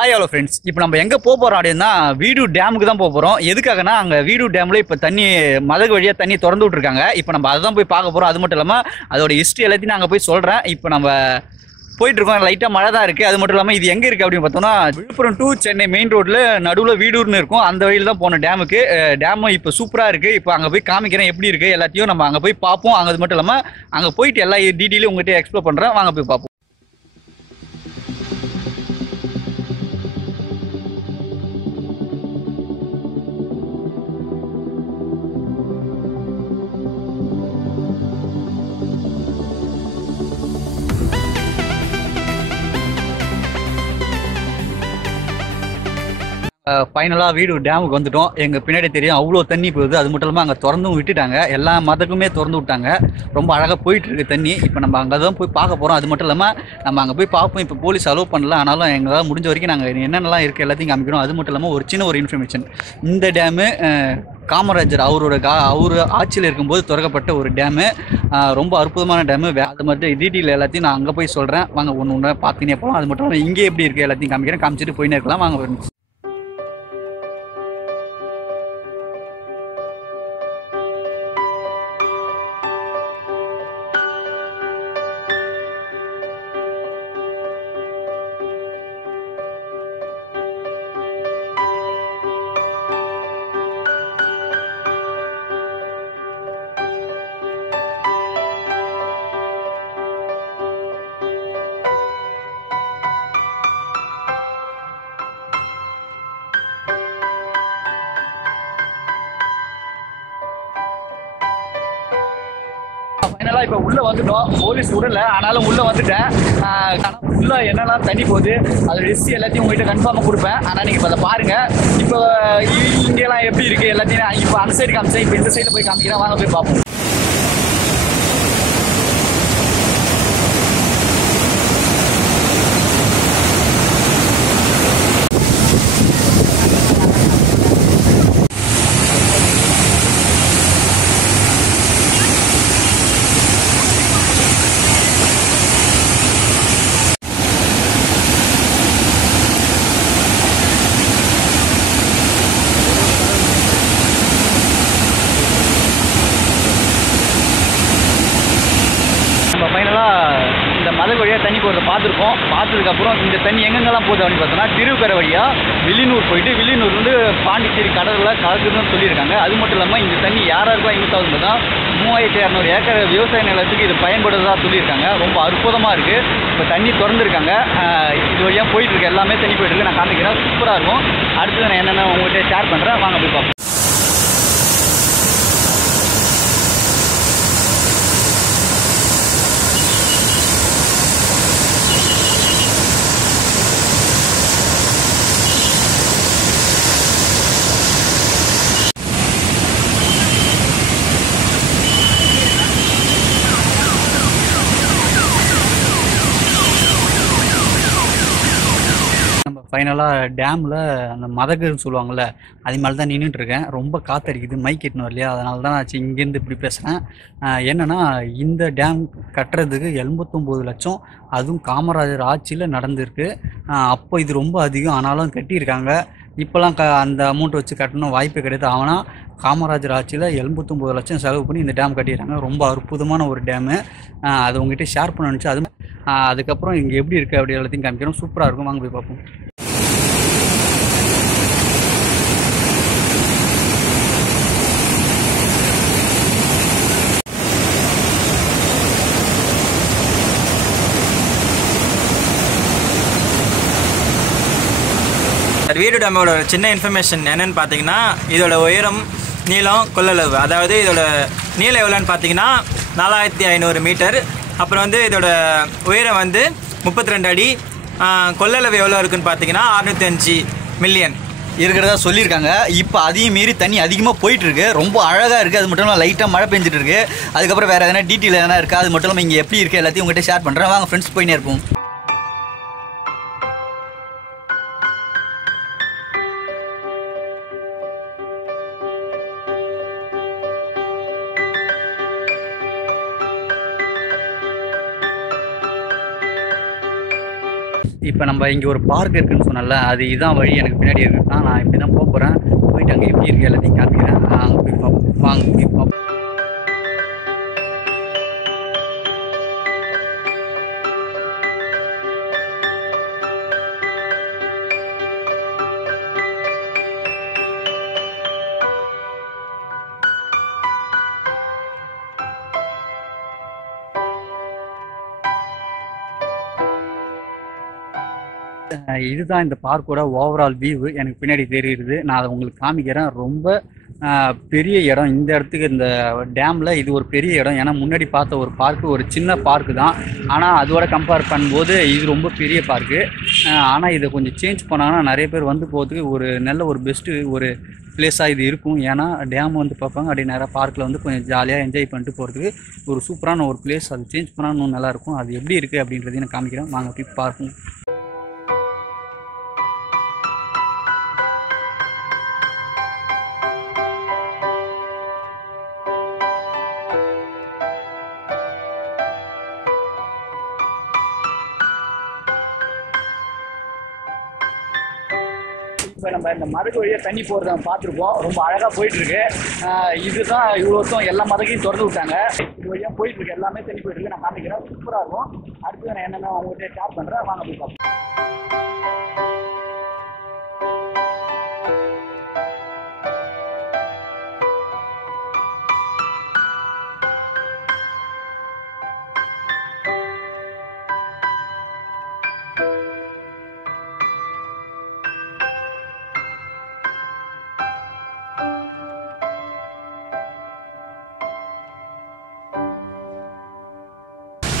Hi hello friends, இப்போ நம்ம எங்கே போக போகிறோம் அப்படின்னா வீடூர் டேமுக்கு தான் போக போகிறோம். எதுக்காகனா அங்கே வீடூர் டேமில் இப்போ தண்ணி மதகு வழியாக தண்ணி திறந்து விட்ருக்காங்க. இப்போ நம்ம அதை தான் போய் பார்க்க போகிறோம். அது மட்டும் இல்லாமல் அதோட ஹிஸ்ட்ரி எல்லாத்தையும் நான் அங்கே போய் சொல்கிறேன். இப்போ நம்ம போயிட்டுருக்கோம். லைட்டாக மழை தான் இருக்குது. அது மட்டும் இல்லாமல் இது எங்கே இருக்குது அப்படின்னு பார்த்தோம்னா விழுப்புரம் டு சென்னை மெயின் ரோட்டில் நடுவில் வீடூர்னு இருக்கும். அந்த வழியில் தான் போன டேமுக்கு. டேமும் இப்போ சூப்பராக இருக்குது. இப்போ அங்கே போய் காமிக்கிறேன் எப்படி இருக்குது எல்லாத்தையும். நம்ம அங்கே போய் பார்ப்போம். அங்கே அது மட்டும் இல்லாமல் அங்கே போயிட்டு எல்லா டீட்டெயிலும் உங்கள்கிட்ட எக்ஸ்ப்ளோர் பண்ணுறேன். வாங்க போய் பார்ப்போம். ஃபைனலாக வீடூர் டேமுக்கு வந்துட்டோம். எங்கள் பின்னாடி தெரியும் அவ்வளோ தண்ணி போகுது. அது மட்டும் இல்லாமல் அங்கே திறந்தும் விட்டுட்டாங்க. எல்லா மதக்குமே திறந்து விட்டாங்க. ரொம்ப அழகாக போயிட்டுருக்கு தண்ணி. இப்போ நம்ம அங்கே தான் போய் பார்க்க போகிறோம். அது மட்டும் இல்லாமல் நம்ம அங்கே போய் பார்ப்போம். இப்போ போலீஸ் அலோவ் பண்ணல. ஆனாலும் எங்களால் முடிஞ்ச வரைக்கும் நாங்கள் என்னென்னலாம் இருக்குது எல்லாத்தையும் காமிக்கணும். அது மட்டும் இல்லாமல் ஒரு சின்ன ஒரு இன்ஃபர்மேஷன், இந்த டேமு காமராஜர் அவர் ஆட்சியில் இருக்கும்போது திறக்கப்பட்ட ஒரு டேமு. ரொம்ப அற்புதமான டேமு. அது மட்டும் டீட்டெயில் எல்லாத்தையும் நான் அங்கே போய் சொல்கிறேன். வாங்க ஒன்று ஒன்று பார்த்துனே போகலாம். அது மட்டும் இல்லாமல் இங்கே எப்படி இருக்குது எல்லாத்தையும் காமிக்கிறேன். காமிச்சிட்டு போயினே இருக்கலாம். வாங்க. ஃபைனலாக இப்போ உள்ளே வந்துட்டோம். போலீஸ் விடல, ஆனாலும் உள்ளே வந்துட்டேன். ஃபுல்லாக என்னெல்லாம் தண்ணி போகுது அதோட ஹிஸ்ட்ரி எல்லாத்தையும் உங்கள்கிட்ட கன்ஃபார்மாக கொடுப்பேன். ஆனால் நீங்கள் இப்போ அதை பாருங்கள். இப்போ இங்கெல்லாம் எப்படி இருக்குது எல்லாத்தையும் இப்போ அந்த சைடு காமிச்சேன். இப்போ இந்த சைடில் போய் காமிக்கிறேன். வாங்க போய் பார்ப்போம். நம்ம ஃபைனலாக இந்த மதகு வழியாக தண்ணி போகிறத பார்த்துருக்கோம். பார்த்ததுக்கப்புறம் இந்த தண்ணி எங்கெங்கெல்லாம் போகுது அப்படின்னு பார்த்தோன்னா திருக்கரை வழியாக வில்லியனூர் போயிட்டு வில்லியனூர்லேருந்து பாண்டிச்சேரி கடலில் கலக்குதுன்னு சொல்லியிருக்காங்க. அது மட்டும் இல்லாமல் இந்த தண்ணி யாராருக்கும் யூஸ் தான் 3200 ஏக்கர் விவசாய நிலத்துக்கு இது பயன்படுறதா சொல்லியிருக்காங்க. ரொம்ப அற்புதமாக இருக்குது. இப்போ தண்ணி திறந்துருக்காங்க. இது வழியாக போயிட்டுருக்கு. எல்லாமே தண்ணி போயிட்டுருக்கு. நான் காமிக்கிறேன். சூப்பராக இருக்கும். அடுத்தது நான் என்னென்ன உங்கள்கிட்ட ஷேர் பண்ணுறேன். வாங்க போய் பார்ப்போம். ஃபைனலாக டேமில் அந்த மதகுன்னு சொல்லுவாங்கள்ல, அது மேலே தான் நின்றுட்டுருக்கேன். ரொம்ப காற்றடிக்குது. மைக் எட்டணும் இல்லையா, அதனால தான் நான் இங்கேருந்து இப்படி பேசுகிறேன். என்னென்னா இந்த டேம் கட்டுறதுக்கு 89 லட்சம், அதுவும் காமராஜர் ஆட்சியில் நடந்திருக்கு. அப்போ இது ரொம்ப அதிகம், ஆனாலும் கட்டியிருக்காங்க. இப்போலாம் அந்த அமௌண்ட் வச்சு கட்டணும் வாய்ப்பே கிடையாது. ஆனால் காமராஜர் ஆட்சியில் 89 லட்சம் செலவு பண்ணி இந்த டேம் கட்டிடுறாங்க. ரொம்ப அற்புதமான ஒரு டேமு. அதை உங்ககிட்ட ஷேர் பண்ண நினச்சி அதுக்கப்புறம் இங்கே எப்படி இருக்குது அப்படி எல்லாத்தையும் காமிக்கிறோம். சூப்பராக இருக்கும். வாங்க போய் பார்ப்போம். வீடூர் டேமோட சின்ன இன்ஃபர்மேஷன் என்னென்னு பார்த்தீங்கன்னா, இதோட உயரம், நீளம், கொள்ளளவு, அதாவது இதோட நீளம் எவ்வளோன்னு பார்த்தீங்கன்னா 4500 மீட்டர். அப்புறம் வந்து இதோட உயரம் வந்து 32 அடி, கொள்ளளவு எவ்வளோ இருக்குன்னு பார்த்தீங்கன்னா 605 மில்லியன் இருக்கிறதா சொல்லியிருக்காங்க. இப்போ அதையும் மீறி தண்ணி அதிகமாக போயிட்டுருக்கு, ரொம்ப அழகாக இருக்குது. அது மட்டும் இல்லாமல் லைட்டாக மழை பெஞ்சிட்டு இருக்கு. அதுக்கப்புறம் வேறு எதனா டீட்டெயில் எதனா இருக்கா, அது மட்டும் இல்லாமல் இங்கே எப்படி இருக்குது எல்லாத்தையும் உங்கள்கிட்ட ஷேர் பண்ணுறேன். வாங்க ஃப்ரெண்ட்ஸ் போயினே இருப்போம். இப்போ நம்ம இங்கே ஒரு பார்க் இருக்குன்னு சொன்னல, அது இதான் வழி. எனக்கு பின்னாடி இருக்குன்னா நான் இப்படி தான் போகிறேன். போயிட்டு அங்கே எப்படி இருக்கு எல்லாத்தையும் காமிக்கிறேன். அங்கே போய் பார்ப்போம். வாங்க போய் பார்ப்போம். இதுதான் இந்த பார்க்கோட ஓவரால் வியூ. எனக்கு பின்னாடி தெரியுது, நான் அதை உங்களுக்கு காமிக்கிறேன். ரொம்ப பெரிய இடம். இந்த இடத்துக்கு இந்த டேமில் இது ஒரு பெரிய இடம். ஏன்னா முன்னாடி பார்த்த ஒரு பார்க்கு ஒரு சின்ன பார்க்கு தான், ஆனால் அதோட கம்பேர் பண்ணும்போது இது ரொம்ப பெரிய பார்க்கு. ஆனால் இதை கொஞ்சம் சேஞ்ச் பண்ணாங்கன்னா நிறைய பேர் வந்து போகிறதுக்கு ஒரு நல்ல ஒரு பெஸ்ட்டு ஒரு பிளேஸாக இது இருக்கும். ஏன்னா டேம் வந்து பார்ப்பாங்க, அப்படியே நேராக பார்க்கில் வந்து கொஞ்சம் ஜாலியாக என்ஜாய் பண்ணிட்டு போகிறதுக்கு ஒரு சூப்பரான ஒரு பிளேஸ். அது சேஞ்ச் பண்ணால் இன்னும் நல்லாயிருக்கும். அது எப்படி இருக்குது அப்படின்றதையும் நான் காமிக்கிறேன். வாங்க போய் பார்ப்போம். இப்போ நம்ம இந்த மதகு வழியாக தண்ணி போகிறத பார்த்துருப்போம். ரொம்ப அழகாக போயிட்டுருக்கு. இதுதான் இவ்வளோ வருஷம் எல்லா மதகையும் திறந்து விட்டாங்க. இது வழியாக போயிட்டுருக்கு, எல்லாமே தண்ணி போயிட்டுருக்கு. நான் காமிக்கிறேன், சூப்பராக இருக்கும். அடுத்து நான் என்னென்ன அவங்ககிட்ட ஷேர் பண்ணுறேன். வாங்க போய் பார்ப்போம்.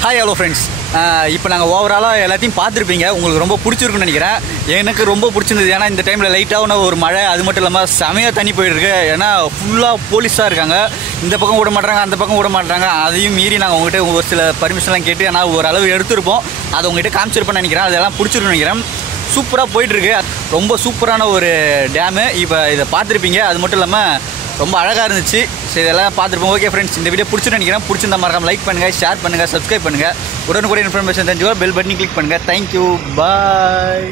ஹாய் ஹலோ ஃப்ரெண்ட்ஸ், இப்போ நாங்கள் ஓவராலாக எல்லாத்தையும் பார்த்துருப்பீங்க. உங்களுக்கு ரொம்ப பிடிச்சிருக்குன்னு நினைக்கிறேன். எனக்கு ரொம்ப பிடிச்சிருந்தது. ஏன்னா இந்த டைமில் லைட்டான ஒரு மழை, அது மட்டும் இல்லாமல் செமையாக தண்ணி போயிருக்கு. ஏன்னா ஃபுல்லாக போலீஸாக இருக்காங்க. இந்த பக்கம் விட மாட்டாங்க, அந்த பக்கம் விட மாட்டாங்க. அதையும் மீறி நாங்கள் உங்கள்கிட்ட ஒரு சில பர்மிஷன்லாம் கேட்டு ஆனால் ஒரு அளவு எடுத்திருப்போம். அதை உங்கள்கிட்ட காமிச்சிருப்பேன்னு நினைக்கிறேன். அதெல்லாம் பிடிச்சிருக்குன்னு நினைக்கிறேன். சூப்பராக போயிட்டுருக்கு. ரொம்ப சூப்பரான ஒரு டேமு. இப்போ இதை பார்த்துருப்பீங்க. அது மட்டும் இல்லாமல் ரொம்ப அழகாக இருந்துச்சு. சரி, இதெல்லாம் பார்த்துருப்போம். ஓகே ஃப்ரெண்ட்ஸ், இந்த வீடியோ பிடிச்சின்னு நினைக்கிறேன். பிடிச்சிருந்தா மறக்காம லைக் பண்ணுங்கள், ஷேர் பண்ணுங்கள், சப்ஸ்கிரைப் பண்ணுங்கள். உடனுக்குடைய இன்ஃபர்மேஷன் தெரிஞ்சுக்கோ பெல் பட்டனை கிளிக் பண்ணுங்கள். தேங்க்யூ, பாய்.